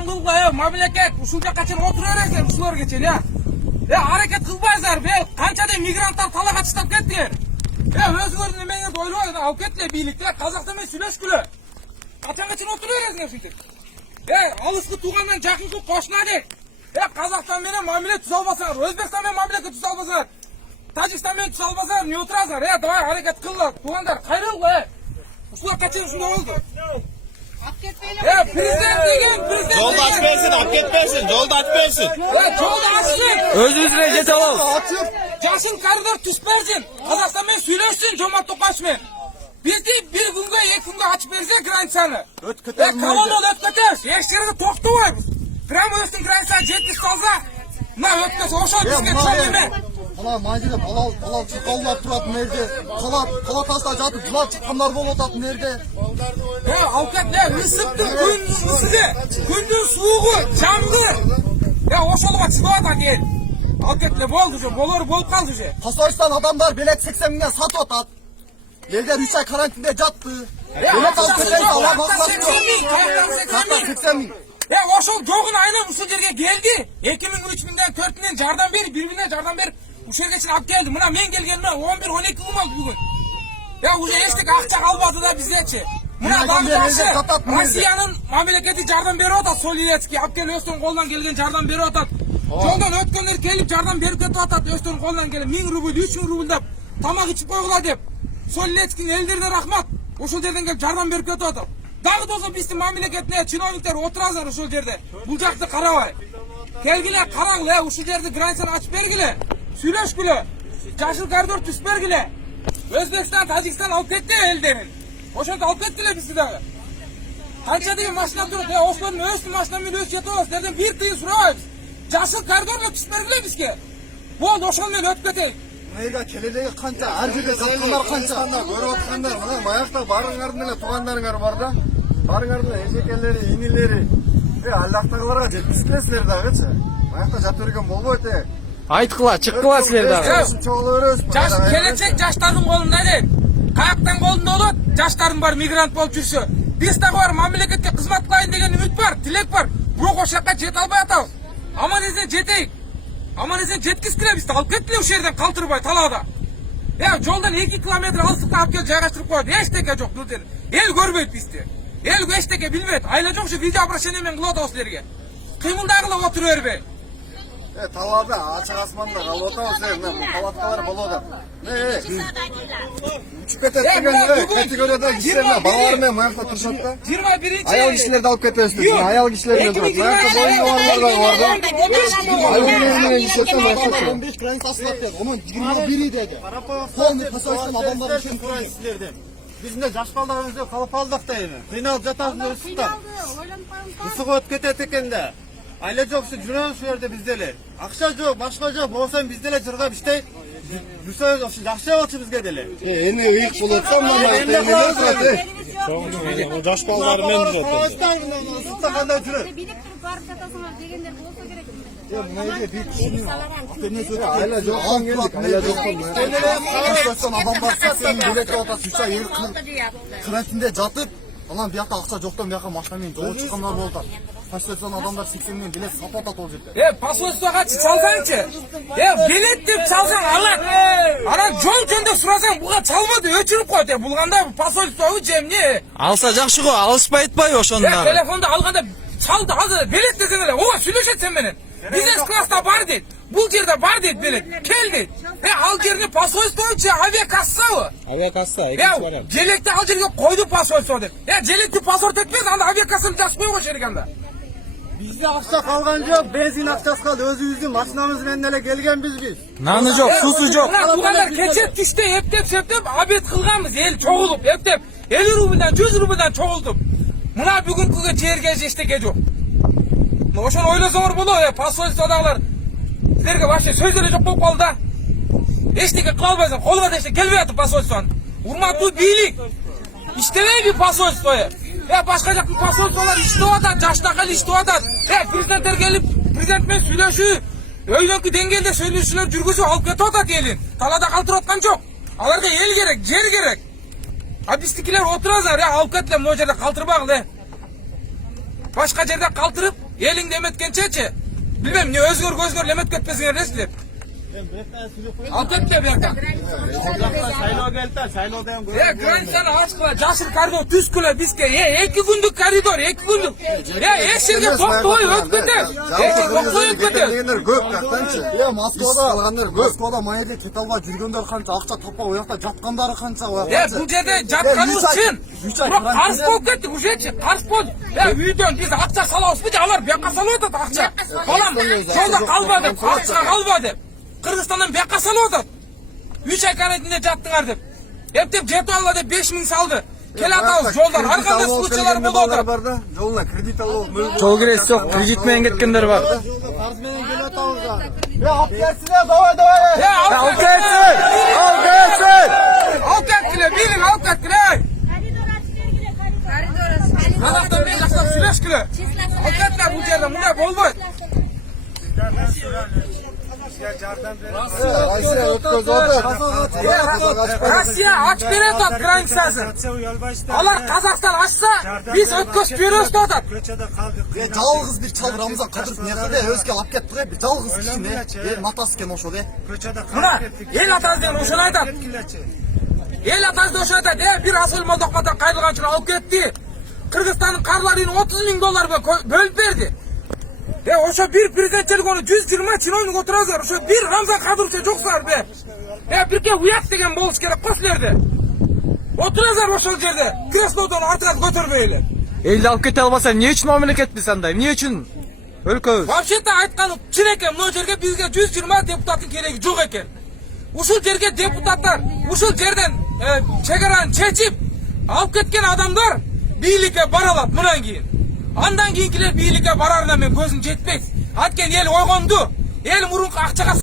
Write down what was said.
adam kılgı, mamleket, uşul жаққа чейин отуравересиздер, ушуларга чейин, ya. Hareket kılbayızlar, kançada migrantlar tala kaçıştap kettiler. Özgürün nemeniz oyluyor, alıp kettiler birlikte, Kazakstan'da süleşkülü. Kaçan için oturuyorlar süйтіп. Alışkı tuğandan жақынқы qoşnadı. Kazakistan menen mamile tüz albasalar, Özbekistan menen mamileke tüz albasalar, Tacikistan menen tüz albasalar, ne oturasızlar? Давай hareket kıllar, tuğanlar, kayrılgı. Uşular kaçın şunda oldu. Prezident degen, prezident degen. Yolda açmayasın, hak etmesin, yolda açmayasın. Yolda açsın. Özümüzüne jet alalım. Жасыл коридор түзүп берсин. Казакстан менен сүйлөшсүн Жомарт Токаев менен. Бизди bir күнгө, 2 күнгө ачып берсе границаны. Колоннан өткөтөбүз. Эч жерге токтобойбуз. Прямо өстүн границаны жеткиз салса, мына өткөз ошол бизге чоң эме. Ана маңжыда балал чыккандар туратын жерде, палатасына жатып жылап чыккандар болуп атат жерде. Алып кет, ысыптын күндүн ысыгы, күндүн суугу, жамгы. Ошолго чыгып атат эл. Алып кетле болду же, болор болуп калды же. Pasoyistan adamlar bilet 80 mindən satып атат. Elder 3 ay karantinde jattı. Bilet alıp ketкен Allah bakmasın. 80 min. Ошол жогун айынан ушул жерге келди. 2000, 3000ден, 4000ден жардам берип, бири-бирине жардам берип, ушул жерге чейин алып келди. Мына мен келгениме 11-12 күн болду бүгүн. Уже эчтеке акча калбады да биздечи. Мына дагы Россиянын мамлекети жардам берип атат, Солилецкий алып келип өстөн колунан келген жардам берип атат. Жолдон өткөндөр келип жардам берип кетип атат, өстөн колунан келип 1000 рубль, 3000 рубль деп тамак ичип койгула деп. Солилецкийдин элдерине рахмат. Ошол жерден келип жардам берип кетип атат. Дагы болсо биздин мамлекетине чиновниктер отурасыздар ошол жерде. Бул жакты карабай. Келгиле, карагыле, ушул жерди границаны ачып бергиле. Сүйлөшкүлө. Жашыл коридор түзүп бергиле. Өзбекстан, Тажикстан алып кетти элдерин. Ошентип алып кеттиле бизди дагы. Канча деген машина туруп, ошолордун өздүн машина менен өзү жетип алабыз. Дедим бир тыйын сурабайбыз. Жашыл коридорду түзүп бергиле бизге. Болду, ошол менен өтүп кетейик. Мыйга келелеги канча, ар жерде саткандар канча. Көрүп аткандар, мына маякта барыңардын эле туугандарыңар бар да. Барыңардын эжекелери, инилери. Аллахтагыларга жеткизсеңер дагычы. Маякта жатып берген болбойт. Айткыла, чыккыла силер дагы. Чогула беребиз. Келечек жаштардын колунда эле. Каяктан колунда болот, жаштардын бар мигрант болуп жүрсө. Биз дагы бар мамлекетке кызмат кылайын деген үмүт бар, тилек бар. Бирок ошол жакка жете албай атабыз. Аман эсен жетейик. Аман эсен жеткизгиле бизди алып кеттиле ушул жерден калтырбай талаада. Жолдон 2 километр алыстыкта алып келип жайгаштырып коет. Эчтеке жок бул жерде. Эл көрбөйт бизди. Эл эчтеке билбейт. Айла жок ушу видео обращение менен кылып атабыз силерге. Кыймылдагыла отура бербей. Талаада ачык асманда калып атабыз, мына палаткалар болуп атат. Учуп кетет деген категорияда кишилер балалар менен маякта турушат да. 21-чи Аял кишилерди алып кетебиз деп. Аял кишилер менен турат. Маякта боюнда барлар дагы бар да. Аял менен кишилер маякта турат. 15 границасына деп, onun 21 dedi. Полный Pasoyistan adamlar için Силерден. Биздин жаш балдарыбызды калып калдык да эми. Кыйналып жатабыз ысыкта. Ысык өтүп кетет экен да. Айла жок, жүрөбүз ушул жерде биз деле. Акча жок, башка жок, болсо биз деле жыргап иштейт. Жүрсөбүз ошо жакшы болчу бизге деле. Эне ыйык болот да, мына Чоң жаш балдар менен жүрөт. Ысыкта кандай жүрөт? Билип туруп барып жатасыңар дегендер болсо керек. Ayla жоктон келдик, ayla жоктон. Pasoyistan adamlar 80 min bilet алып атат, 3 ай карантинде жатып, анан биякта акча жоктон бияка машина менен жолго чыккандар болуп атат. Pasoyistan adamlar 80 min bilet сатып атат ол жерде. Посольствого чалсаңчы. Билет деп чалсаң алат. Анан жол жөндөп сурасаң буга чалбады, өчүрүп койт. Бул кандай посольствобу же эмне? Алса жакшы го, алышпай атпайбы ошондо? Телефонду алганда чалды, азыр билет десең эле, ооба сүйлөшөт сен менен. Бизнес класста бар дейт. Бул жерде бар дейт билет. Кел дейт. Ал жерде посольствочу авиакассабы? Авиакасса, экинчи вариант. Желекти ал жерге койду посольство деп. Желекти паспорт этпес, анда авиакассаны жазып койгон жерге. Bizde akça kalgan yok, benzin akçası kaldı. Özümüzün maşinamız menен эле келгенбиz biz. Наны жок, суусу жок. Бугандар кече түштө эптеп абет кылганбыз, эл чогулуп эптеп 50 рубльдан 100 рубльдан чогултуп. Мына бүгүнкүгө жерге эчтеке жок. Ошону ойлосоңор болот, посольстводагылар силерге вообще сөз эле жок болуп калды да. Эчтеке кыла албайсың, колуңа да эчтеке келбей атып посольствонун. Урматтуу бийлик. İştemeybi посольствоя. Başka жактын посольстволор иштеп атат, жаштакал иштеп атат. Президенттер келип, президент менен сүйлөшүү, өйдөнкү деңгээлде сүйлөшүүлөр жүргүзүп алып кетип атат элин. Талаада калтырып аткан жок. Аларга эл керек, жер керек. Биздикилер отурасыздар, алып кетиле, могу жерде калтырбагыла. Башка жерде калтырып, Elingde emetkençeçi. Bilmem ne özgür emetketmesine resler. Al ketke bir yaktan. Saylov geldi, saylovdan Granitani aşkıla, jaşır koridor, tüz kula bizke. 2 günlük koridor, 2 günlük. Her yerge toptoy ötkütür. Toptoy ötkütür. Ya Moskvada mayede ketalba жүргөндөр канча, акча таппай оякта жаткандары канча, оякта. Bu жерде жатқанымыз чын. Бирок карыз болуп кеттик ужечи, карыз болду. Үйдөн биз акча салабызбы, алар бияка салып атат акча. Балам жолдо калбады, акчага калбады. Кыргызстандан бияка салып атат. 3 ай карантинде жаттыңар деп. Эптеп жетип алла деп 5000 салды. Келе атабыз жолдан, ар кандай случайлар болуп атат. Жолуна кредит алып, Жол кирesi yok. Kredit менен кеткендер бар. Karz menен келип атабыз да. Ya алып келсиңер, давай. Al gelsin. Al gelsin. Al ketkile, bilin al ketkile. Қазақстан менен жактап сүйлөшкүлө. Al ketkile bu жерде мындай болбойт. Россия өткөзүп атат. Россия ач берет атат границасын. Алар Казакстан ачса, биз өткөзүп беребиз деп атат. Жалгыз бир чал Рамзан Кадыров нерде өзгө алып кетти го, бир жалгыз кишине. Матасы экен ошол э. Мына эл атасы деген ошону айтат. Эл атасы да ошону айтат. Бир Асыл Молдокматов кайрылганчын алып кетти. Кыргызстандын карларын $30,000 бөлүп берди. Ошо бир президентчилик оны 120 чиновник отурасыздар. Ошо бир Рамзан Кадыровча жоксуңар бе. Бирке уят деген болуш керек го силерде. Отурасыздар ошол жерде. Креслодон артыга көтөрбөй эле. Eldi alıp kete almasa niye için memleket biz андай? Niye için? Өлкөбүз. Вообще-то айтканым чын экен. Мына жерге бизге 120 депутаттын кереги жок экен. Ушул жерге депутаттар, ушул жерден чегараны чечип алып кеткен адамдар бийликке бара алат мындан кийин. Андан кийинкилер бийликке барарына мен көзүм жетпейт. Анткени эл ойгонду. Эл мурунку акчага